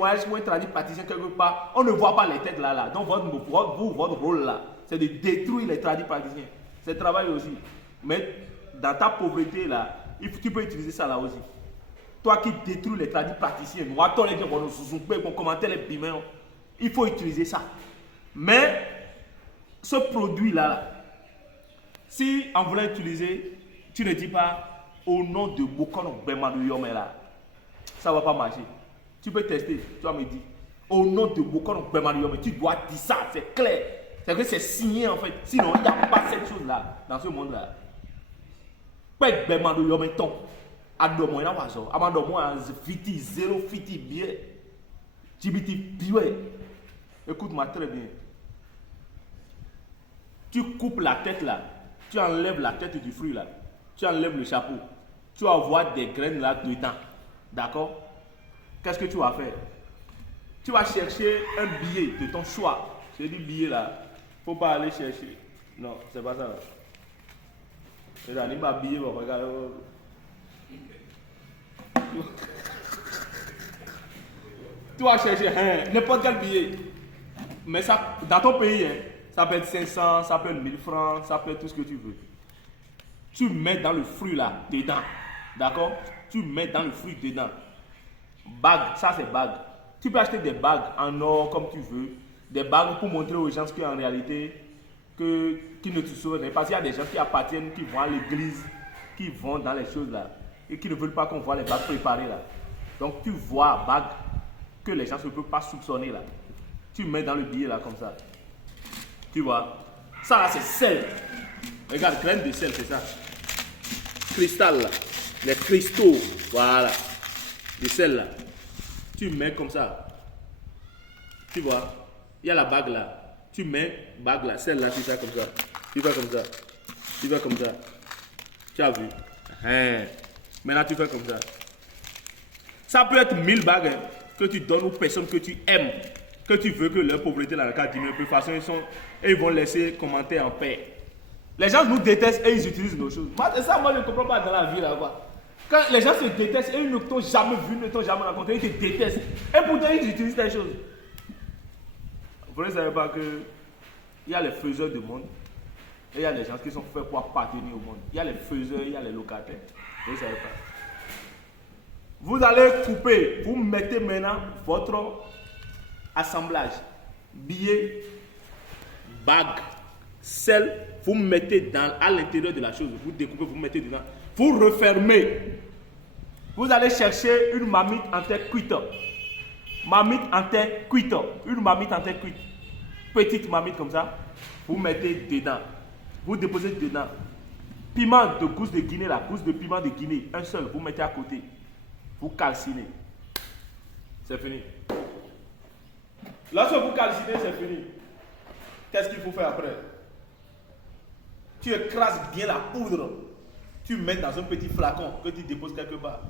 témoignage ou un tradipraticien quelque part, on ne voit pas les têtes là. Donc votre rôle là, c'est de détruire les tradipraticiens. C'est le travail aussi. Mais dans ta pauvreté là, tu peux utiliser ça là aussi. Toi qui détruis les tradipraticiens, il faut utiliser ça. Mais ce produit là, si en voulant utiliser, tu ne dis pas au nom de Bokono Bemadu Yome là, ça ne va pas marcher. Tu peux tester, tu vas me dire. Au nom de Bokono Bemadu Yome, tu dois dire ça, c'est clair. C'est que c'est signé en fait. Sinon, il n'y a pas cette chose là dans ce monde là. Pek Bemadu Yome ton. Adomo ina wazo. Amadomo a fiti, zéro fiti bien. Jibiti biwe. Écoute-moi très bien. Tu coupes la tête là. Tu enlèves la tête du fruit là. Tu enlèves le chapeau. Tu vas voir des graines là dedans. D'accord? Qu'est-ce que tu vas faire? Tu vas chercher un billet de ton choix. C'est du billet là. Faut pas aller chercher. Non, c'est pas ça là. C'est ça, il m'a billet, regarde. Tu vas chercher n'importe quel billet. Mais ça, dans ton pays, ça peut être 500, ça peut être 1000 francs, ça peut être tout ce que tu veux. Tu mets dans le fruit là, dedans. D'accord? Tu mets dans le fruit dedans. Bague, ça c'est bague. Tu peux acheter des bagues en or comme tu veux. Des bagues pour montrer aux gens qu'en réalité, qui ne te sauvent pas. Parce qu'il y a des gens qui appartiennent, qui vont à l'église, qui vont dans les choses là. Et qui ne veulent pas qu'on voit les bagues préparées là. Donc tu vois bague que les gens ne peuvent pas soupçonner là. Tu mets dans le billet là comme ça. Tu vois. Ça là c'est sel. Regarde, graine de sel, c'est ça. Cristal là. Les cristaux. Voilà. Le sel là. Tu mets comme ça. Tu vois. Il y a la bague là. Tu mets bague là, sel là, tu fais comme ça. Tu fais comme ça. Tu fais comme ça. Tu as vu. Maintenant tu fais comme ça. Ça peut être 1000 bagues hein, que tu donnes aux personnes que tu aimes, que tu veux que leur pauvreté dans le cas diminue. De toute façon, ils vont laisser commenter en paix. Les gens nous détestent et ils utilisent nos choses. C'est ça, moi je ne comprends pas dans la vie là quoi. Quand les gens se détestent et ils ne t'ont jamais vu, ne t'ont jamais rencontré, ils te détestent. Et pourtant ils utilisent des choses. Vous ne savez pas que il y a les faiseurs du monde et il y a les gens qui sont faits pour appartenir au monde. Il y a les faiseurs, il y a les locataires. Vous ne savez pas. Vous allez couper, vous mettez maintenant votre assemblage, billets, bagues, sel, vous mettez à l'intérieur de la chose, vous découpez, vous mettez dedans, vous refermez. Vous allez chercher une marmite en terre cuite. Marmite en terre cuite. Une marmite en terre cuite. Petite marmite comme ça, vous mettez dedans. Vous déposez dedans. Piment de gousse de Guinée, la gousse de piment de Guinée, un seul, vous mettez à côté. Vous calcinez. C'est fini. Lorsque vous calcinez, c'est fini. Qu'est-ce qu'il faut faire après? Tu écrases bien la poudre. Tu mets dans un petit flacon que tu déposes quelque part.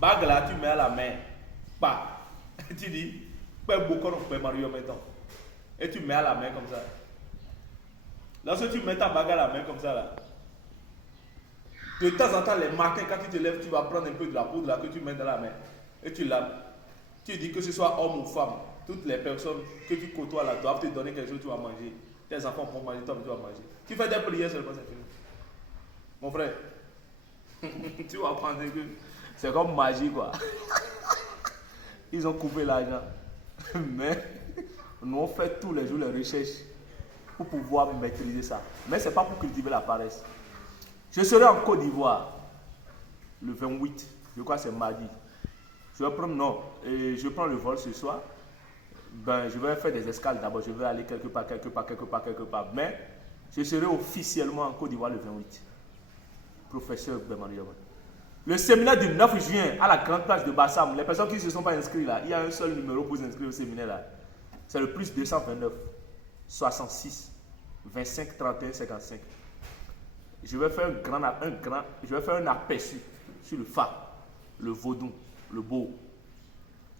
Bague là, tu mets à la main. Bah, tu dis, Mario maintenant. Et tu mets à la main comme ça. Lorsque tu mets ta bague à la main comme ça là, de temps en temps, les matins, quand tu te lèves, tu vas prendre un peu de la poudre là que tu mets dans la main et tu laves. Tu dis que ce soit homme ou femme, toutes les personnes que tu côtoies là doivent te donner quelque chose que tu vas manger. Tes enfants vont manger, toi tu vas manger. Tu fais des prières seulement, c'est fini. Mon frère, tu vas penser que c'est comme magie quoi. Ils ont coupé l'argent. Mais nous on fait tous les jours les recherches pour pouvoir maîtriser ça. Mais ce n'est pas pour cultiver la paresse. Je serai en Côte d'Ivoire le 28, je crois que c'est mardi. Je vais prendre, non, je prends le vol ce soir. Ben, je vais faire des escales d'abord, je vais aller quelque part. Mais je serai officiellement en Côte d'Ivoire le 28. Professeur Bemani. Le séminaire du 9 juin à la grande place de Bassam, les personnes qui ne se sont pas inscrites là, il y a un seul numéro pour vous inscrire au séminaire là. C'est le plus 229 66 25 31 55. Je vais faire je vais faire un aperçu sur le Fa, le Vaudou, le Beau.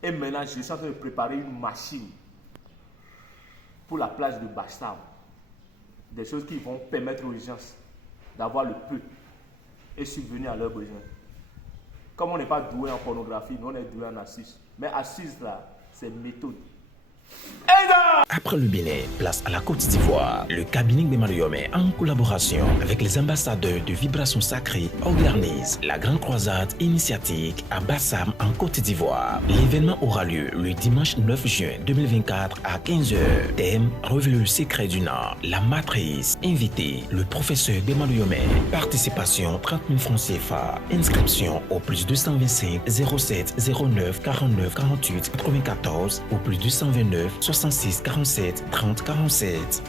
Et maintenant, je suis en train de préparer une machine pour la plage de Bassam. Des choses qui vont permettre aux gens d'avoir le peu et subvenir à leurs besoins. Comme on n'est pas doué en pornographie, nous on est doué en narcisse. Mais assise là, c'est méthode. Après le Bénin, place à la Côte d'Ivoire. Le cabinet Bemaliomé, en collaboration avec les ambassadeurs de Vibration Sacrée, organise la grande croisade initiatique à Bassam en Côte d'Ivoire. L'événement aura lieu le dimanche 9 juin 2024 à 15h. Thème: révéler le secret du Nord, la matrice. Invité: le professeur Bemaliomé. Participation: 30 000 francs CFA. Inscription au plus 225 07 09 49 48 94 au plus 229 66 47 30 47.